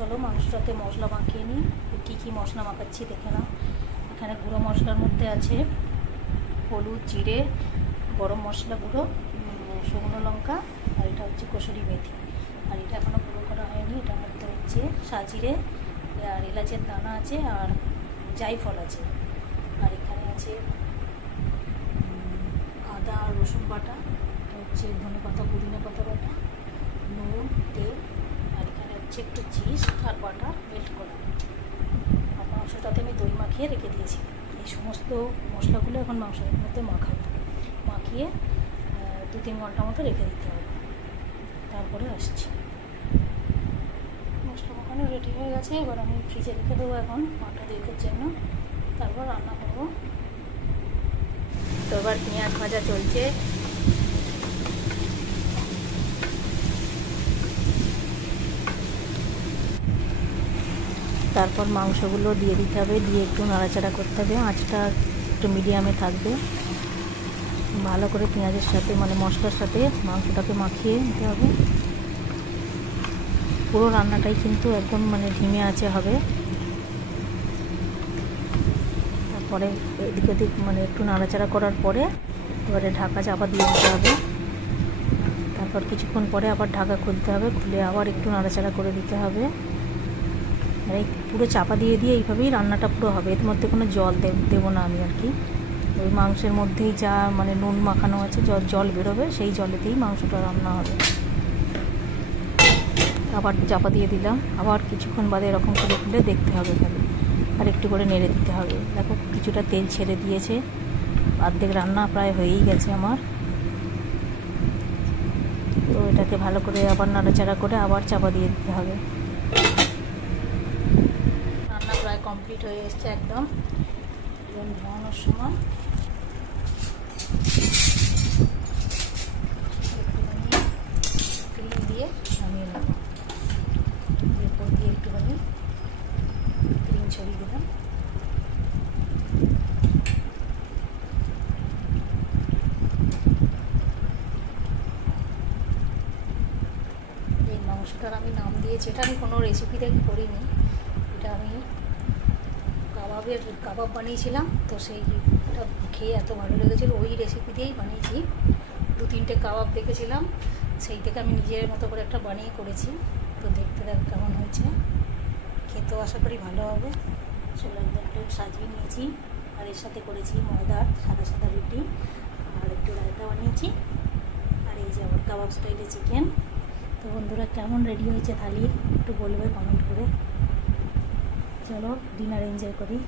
চলো মাংসটাতে মশলা মাখিয়ে নিই। কী কী মশলা মাখাচ্ছি দেখে নাও। এখানে গুঁড়ো মশলার মধ্যে আছে হলুদ, জিরে, গরম মশলা গুঁড়ো, শুকনো লঙ্কা, আর এটা হচ্ছে কসুরি মেথি। আর এটা এখনও গুঁড়ো করা হয়নি। এটার মধ্যে হচ্ছে সাজিরে আর এলাচের দানা আছে আর জায়ফল আছে। আর এখানে আছে আদা আর রসুন বাটা, এটা হচ্ছে ধনে পাতা পুদিনা পাতা বাটা, নুন, তেল, আর এখানে হচ্ছে একটু চিজ আর বাটার মেল্ট করা। আর মাংসটাতে আমি দই মাখিয়ে রেখে দিয়েছি। এই সমস্ত মশলাগুলো এখন মাংসের মধ্যে মাখাবো। মাখিয়ে 2-3 ঘন্টা মতো রেখে দিতে হবে। তারপরে আসছি। মশলা মাখানো রেডি হয়ে গেছে। এবার আমি ফ্রিজে রেখে দেবো এখন 8-10 জন্য। তারপর রান্না করবো। তো এবার পেঁয়াজ ভাজা চলছে। তারপর মাংসগুলো দিয়ে দিতে হবে, দিয়ে একটু নাড়াচাড়া করতে হবে। আঁচটা একটু মিডিয়ামে থাকবে। ভালো করে পেঁয়াজের সাথে মানে মশলার সাথে মাংসটাকে মাখিয়ে নিতে হবে। পুরো রান্নাটাই কিন্তু একদম মানে ধিমে আঁচে হবে। তারপরে এদিক ওদিক মানে একটু নাড়াচাড়া করার পরে এবারে ঢাকা চাপা দিয়ে দিতে হবে। তারপর কিছুক্ষণ পরে আবার ঢাকা খুলতে হবে, খুলে আবার একটু নাড়াচাড়া করে দিতে হবে। এই পুরো চাপা দিয়ে দিয়ে এইভাবেই রান্নাটা পুরো হবে। এর মধ্যে কোনো জল দেবো না আমি আর কি। ওই মাংসের মধ্যেই যা মানে নুন মাখানো আছে, জল বেরোবে, সেই জলেতেই মাংসটা রান্না হবে। আবার চাপা দিয়ে দিলাম। আবার কিছুক্ষণ বাদে এরকম করে খুলে দেখতে হবে খালি, আর একটু করে নেড়ে দিতে হবে। দেখো কিছুটা তেল ছেড়ে দিয়েছে। অর্ধেক রান্না প্রায় হয়েই গেছে আমার। তো এটাকে ভালো করে আবার নাড়াচাড়া করে আবার চাপা দিয়ে দিতে হবে। রান্না প্রায় কমপ্লিট হয়ে এসছে একদম। এবং নামানোর সময় একটুখানি ক্রিম দিয়ে নামিয়ে নেব। এরপর দিয়ে একটুখানি ক্রিম ছড়িয়ে দিলাম। এই মাংসটার আমি নাম দিয়েছি, এটা আমি কোনো রেসিপি দেখে করিনি। এটা আমি কাবাব বানিয়েছিলাম, তো সেইটা খেয়ে এত ভালো লেগেছিলো, ওই রেসিপি দিয়েই বানিয়েছি। 2-3টে কাবাব দেখেছিলাম, সেই থেকে আমি নিজের মতো করে একটা বানিয়ে করেছি। তো দেখতে দেখ কেমন হয়েছে। খেতেও আশা করি ভালো হবে। চলো একদম প্লেট সাজিয়ে নিয়েছি। আর এর সাথে করেছি ময়দার সাদা সাদা রুটি, আর একটু রায়তা বানিয়েছি। আর এই যে আমার কাবাব স্টাইলে চিকেন। তো বন্ধুরা কেমন রেডি হয়েছে থালি একটু বলবে কমেন্ট করে। চলো ডিনার এনজয় করি।